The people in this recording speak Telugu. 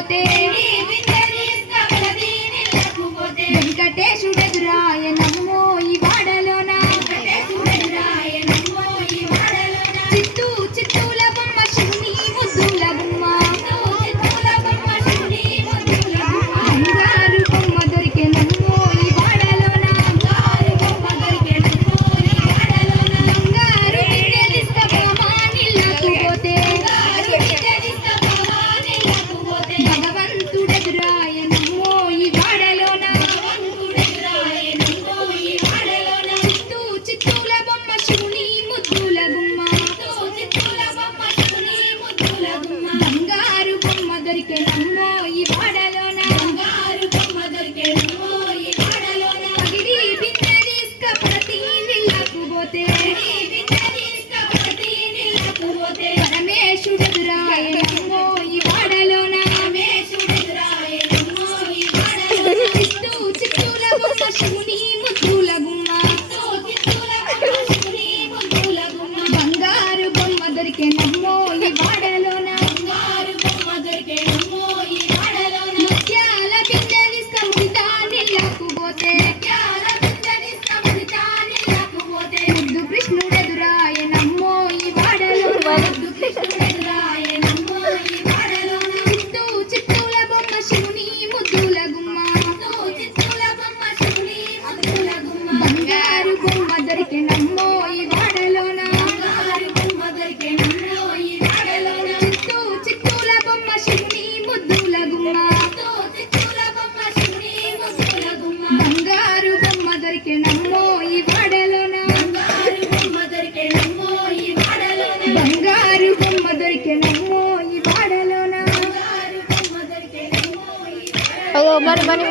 పోతే వెంకటేశుడెదురాయనమ్మో ఈ వాడలోన చిత్తూ చిత్తూల బొమ్మ శివుని ముద్దుల బొమ్మ బంగారు బొమ్మ దొరికెనమ్మో ఈ వాడలోన బంగారు బిడ్డ తీసుకపోమా నీళ్ళకు పోతే భగవంతుడెదురాయనమ్మో ఈ వాడలోన చిత్తూ చిత్తూల బొమ్మ శివుని ముద్దుల బొమ్మ బంగారు బొమ్మ దొరికెనమ్మో ఈ వాడలోన పగిడి బిందె తీసుకపోతే నీళ్ళకు పోతే పరమేశుడెదురాయనమ్మో ఈ వాడలోన చిత్తూ చిత్తూల బొమ్మ శివుని ముద్దుల బొమ్మ బంగారు బొమ్మ దొరికెనమ్మో ఈ వాడలోన ముత్యాల బిందె తీసుకపోతే నీళ్ళకు పోతే ముద్దు కృష్ణుడెదురాయనమ్మో ఈ వాడలోన చిత్తూ చిత్తూల బొమ్మ శివుని ముద్దుల గుమ్మ బంగారు బొమ్మ దొరికెనమ్మో ఈ వాడలోన చిత్తూ చిత్తూల బొమ్మ శివుని ముద్దుల గుమ్మ బంగారు బొమ్మ దొరికెనమ్మో ఈ వాడలోన బంగారు బొమ్మ దొరికెనమ్మో ఈ వాడలోన మరి